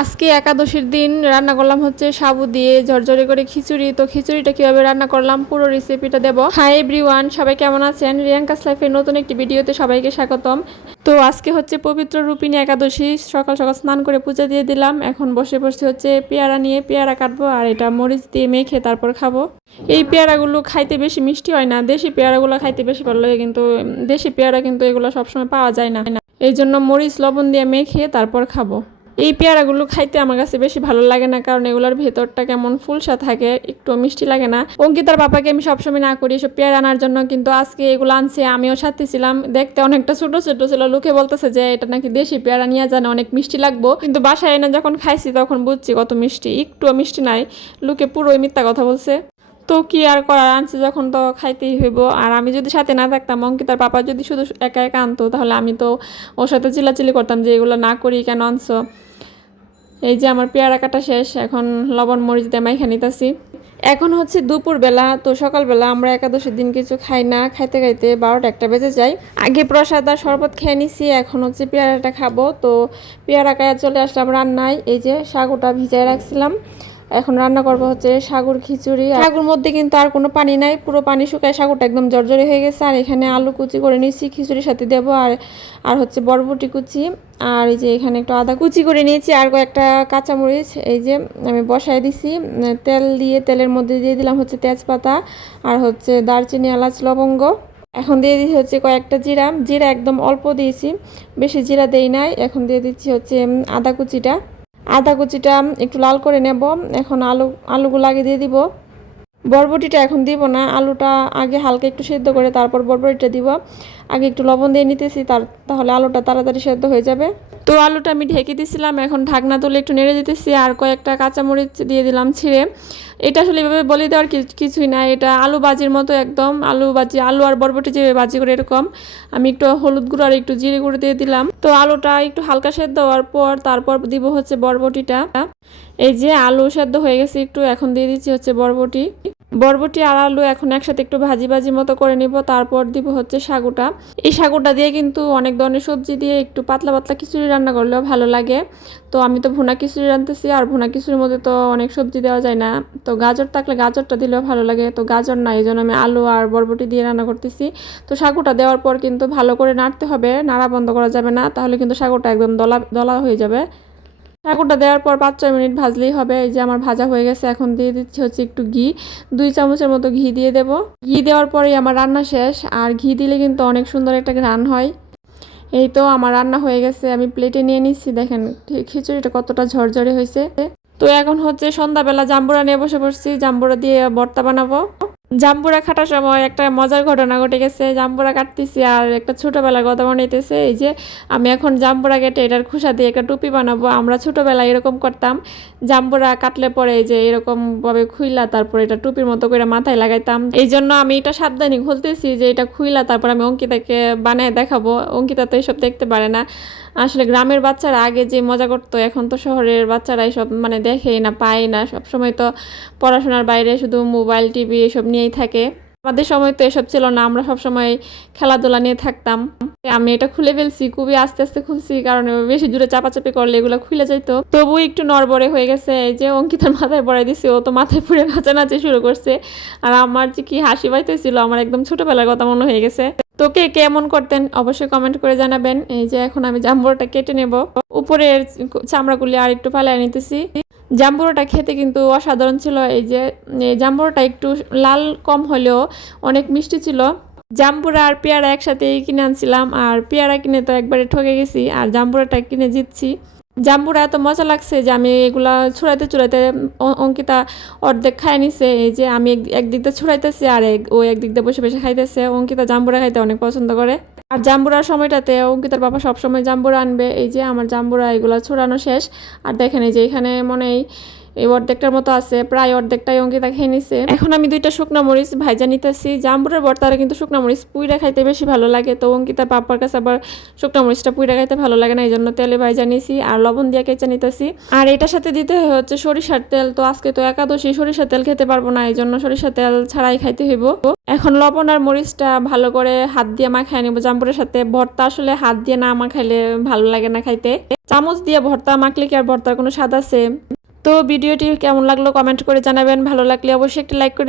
আজকে একাদশীর দিন রান্না করলাম হচ্ছে সাবু দিয়ে ঝরঝরে করে খিচুড়ি। তো খিচুড়িটা কিভাবে রান্না করলাম পুরো রেসিপিটা দেব। হাই এভরিওয়ান, সবাই কেমন আছেন? রিয়াঙ্কাস লাইফের নতুন একটি ভিডিওতে সবাইকে স্বাগতম। তো আজকে হচ্ছে পবিত্র রূপিণী একাদশী। সকাল সকাল স্নান করে পূজা দিয়ে দিলাম। এখন বসে বসে হচ্ছে পেয়ারা নিয়ে পেয়ারা কাটবো, আর এটা মরিচ দিয়ে মেখে তারপর খাবো। এই পেয়ারাগুলো খাইতে বেশি মিষ্টি হয় না, দেশি পেয়ারাগুলো খাইতে বেশি ভালো লাগে, কিন্তু দেশি পেয়ারা কিন্তু এগুলো সবসময় পাওয়া যায় না। এই জন্য মরিচ লবণ দিয়ে মেখে তারপর খাবো। এই পেয়ারাগুলো খাইতে আমার কাছে বেশি ভালো লাগে না, কারণ এগুলোর ভেতরটা কেমন ফুলসা থাকে, একটু মিষ্টি লাগে না। অঙ্কিতার বাবাকে আমি সবসময় না করি এসব পেয়ারা আনার জন্য, কিন্তু আজকে এগুলো আনছে, আমিও সাথে ছিলাম। দেখতে অনেকটা ছোট ছোট ছিল, লোকে বলতেছে যে এটা নাকি দেশি পেয়ারা, নিয়ে জানে অনেক মিষ্টি লাগবো, কিন্তু বাসায় এনে যখন খাইছি তখন বুঝছি কত মিষ্টি, একটুও মিষ্টি নাই। লোকে পুরোই মিথ্যা কথা বলছে। তো কি আর করার, আনছে যখন তো খাইতেই হইব। আর আমি যদি সাথে না থাকতাম, অঙ্কিতার পাপা যদি শুধু একা একা আনতো, তাহলে আমি তো ওর সাথে চিল্লাচিল্লি করতাম যে এগুলো না করি, কেন আনছো। এই যে আমার পেয়ারা কাটা শেষ, এখন লবণ মরিচ দিয়ে মাইখা নিতেছি। এখন হচ্ছে দুপুরবেলা। তো সকালবেলা আমরা একাদশীর দিন কিছু খাই না, খাইতে খাইতে 12টা 1টা বেজে যায়। আগে প্রসাদ আর শরবত খেয়ে নিছি, এখন হচ্ছে পেয়ারাটা খাবো। তো পেয়ারা খাইয়া চলে আসলাম রান্নায়। এই যে সাগুটা ভিজায় রাখছিলাম, এখন রান্না করবো হচ্ছে সাগুর খিচুড়ি। সাগুর মধ্যে কিন্তু আর কোনো পানি নাই, পুরো পানি শুকায় সাগুটা একদম জর্জরে হয়ে গেছে। আর এখানে আলু কুচি করে নিয়েছি, খিচুড়ির সাথে দেবো। আর আর হচ্ছে বরবটি কুচি, আর এই যে এখানে একটু আদা কুচি করে নিয়েছি, আর কয়েকটা কাঁচামরিচ এই যে আমি বসায় দিছি। তেল দিয়ে, তেলের মধ্যে দিয়ে দিলাম হচ্ছে তেজপাতা, আর হচ্ছে দারচিনি, এলাচ, লবঙ্গ। এখন দিয়ে দিচ্ছি হচ্ছে কয়েকটা জিরা। জিরা একদম অল্প দিয়েছি, বেশি জিরা দেই নাই। এখন দিয়ে দিচ্ছি হচ্ছে আদা কুচিটা। আদা কুচিটা একটু লাল করে নেব। এখন আলুগুলো আগে দিয়ে দিব। বরবটিটা এখন দিব না, আলুটা আগে হালকা একটু সেদ্ধ করে তারপর বরবটিটা দিব। আগে একটু লবণ দিয়ে নিতেছি, তাহলে আলুটা তাড়াতাড়ি সেদ্ধ হয়ে যাবে। তো আলুটা আমি ঢেকে দিয়েছিলাম, এখন ঢাকনা তুলে একটু নেড়ে দিতেছি। আর কয়েকটা কাঁচামরিচ দিয়ে দিলাম ছিঁড়ে। এটা আসলে এভাবে বলে দেওয়ার কিছুই না, এটা আলু ভাজির মতো একদম। আলু ভাজি, আলু আর বরবটি যেভাবে ভাজি করে এরকম। আমি একটু হলুদ গুঁড়ো আর একটু জিরে গুঁড়ো দিয়ে দিলাম। তো আলুটা একটু হালকা সেদ্ধ হওয়ার পর তারপর দিব হচ্ছে বরবটিটা। এই যে আলু সেদ্ধ হয়ে গেছে একটু, এখন দিয়ে দিচ্ছি হচ্ছে বরবটি আর আলু এখন একসাথে একটু ভাজি ভাজি মতো করে নিব। তারপর দিব হচ্ছে সাগুটা। এই সাগুটা দিয়ে কিন্তু অনেক ধরনের সবজি দিয়ে একটু পাতলা পাতলা খিচুড়ি রান্না করলেও ভালো লাগে। তো আমি তো ভুনা খিচুড়ি রাঁধতেছি, আর ভুনা খিচুড়ির মধ্যে তো অনেক সবজি দেওয়া যায় না। তো গাজর থাকলে গাজরটা দিলেও ভালো লাগে, তো গাজর না, এই জন্য আমি আলু আর বরবটি দিয়ে রান্না করতেছি। তো সাগুটা দেওয়ার পর কিন্তু ভালো করে নাড়তে হবে, নাড়া বন্ধ করা যাবে না, তাহলে কিন্তু সাগুটা একদম দলা দলা হয়ে যাবে। ঠাকুরটা দেওয়ার পর 5-6 মিনিট ভাজলেই হবে। এই যে আমার ভাজা হয়ে গেছে, এখন দিয়ে দিচ্ছি হচ্ছে একটু ঘি। 2 চামচের মতো ঘি দিয়ে দেব। ঘি দেওয়ার পরেই আমার রান্না শেষ। আর ঘি দিলে কিন্তু অনেক সুন্দর একটা ঘ্রাণ হয়। এই তো আমার রান্না হয়ে গেছে, আমি প্লেটে নিয়ে নিচ্ছি। দেখেন খিচুড়িটা কতটা ঝরঝরে হয়েছে। তো এখন হচ্ছে সন্ধ্যাবেলা জাম্বুরা নিয়ে বসে পড়ছি, জাম্বুরা দিয়ে ভর্তা বানাবো। জাম্বুরা কাটার সময় একটা মজার ঘটনা ঘটে গেছে। জাম্বুরা কাটতেছি আর একটা ছোটবেলার কথা মনে হইতেছে। এই যে আমি এখন জাম্বুরা কেটে এটার খোসা দিয়ে একটা টুপি বানাবো। আমরা ছোটবেলায় এরকম করতাম, জাম্বুরা কাটলে পরে এই যে এরকম ভাবে খুইলা তারপর এটা টুপির মতো করে মাথায় লাগাইতাম। এই জন্য আমি এটা সাবধানে খুলতেছি যে এটা খুইলা তারপর আমি অঙ্কিতাকে বানায় দেখাবো। অঙ্কিতা তো এইসব দেখতে পারে না। আসলে গ্রামের বাচ্চারা আগে যে মজা করতো, এখন তো শহরের বাচ্চারা এসব মানে দেখেই না, পায় না। সবসময় তো পড়াশোনার বাইরে শুধু মোবাইল, টিভি এসব নিয়েই থাকে। আমাদের সময় তো এসব ছিল না, আমরা সবসময় খেলাধুলা নিয়ে থাকতাম। আমি এটা খুলে ফেলছি, খুবই আস্তে আস্তে খুলছি, কারণ বেশি জোরে চাপাচাপি করলে এগুলো খুলে যাইতো। তবু একটু নড়বড়ে হয়ে গেছে। এই যে অঙ্কিতার মাথায় পড়াই দিছি, ও তো মাথায় পুড়ে নাচানাচি শুরু করছে। আর আমার যে কি হাসি পাইতেছিল, আমার একদম ছোটবেলার কথা মনে হয়ে গেছে। তো কে কেমন করতেন অবশ্যই কমেন্ট করে জানাবেন। এই যে এখন আমি জাম্বুরাটা কেটে নেব, উপরের চামড়াগুলি আর একটু ফালাই নিতেছি। জাম্বুরাটা খেতে কিন্তু অসাধারণ ছিল। এই যে জাম্বুরাটা একটু লাল কম হলেও অনেক মিষ্টি ছিল। জাম্বুরা আর পেয়ারা একসাথেই কিনে আনছিলাম, আর পেয়ারা কিনে তো একবারে ঠকে গেছি, আর জাম্বুরাটা কিনে জিতছি। জাম্বুরা এত মজা লাগছে যে আমি এগুলা ছুড়াইতে ছুড়াইতে অঙ্কিতা অর্ধেক খাই নিছে। এই যে আমি একদিক দিয়ে ছুড়াইতেছি, আর ও একদিক দিয়ে বসে বসে খাইতেছে। অঙ্কিতা জাম্বুরা খাইতে অনেক পছন্দ করে। আর জাম্বুরার সময়টাতে অঙ্কিতার বাবা সবসময় জাম্বুরা আনবে। এই যে আমার জাম্বুরা এগুলা ছুড়ানো শেষ। আর দেখেন এই যে এখানে মনে হয় এই অর্ধেকটার মতো আছে, প্রায় অর্ধেকটাই অঙ্কিতা খেয়ে নিছে। এখন আমি 2টা শুকনা মরিচ ভাইজা নিতেছি। জাম্বুরের ভর্তারে কিন্তু শুকনা মরিচ পুইরা খাইতে বেশি ভালো লাগে, তো অঙ্কিতার পাপ্পার কাছে আবার শুকনা মরিচটা পুইরা খাইতে ভালো লাগে না, এই জন্য তেলে ভাইজা নিছি আর লবণ দিয়ে কেচে নিতেছি। আর এটার সাথে দিতে হচ্ছে সরিষার তেল, তো আজকে তো একাদশী, সরিষার তেল খেতে পারবো না, এই জন্য সরিষার তেল ছাড়াই খাইতে হইব। এখন লবণ আর মরিচটা ভালো করে হাত দিয়ে মাখায় নিব জাম্বুরের সাথে। ভর্তা আসলে হাত দিয়ে না মাখাইলে ভালো লাগে না খাইতে, চামচ দিয়ে ভর্তা মাখলে কি আর ভর্তার কোনো স্বাদ আছে। তো ভিডিওটি কেমন লাগলো কমেন্ট করে জানাবেন, ভালো লাগলে অবশ্যই একটা লাইক করে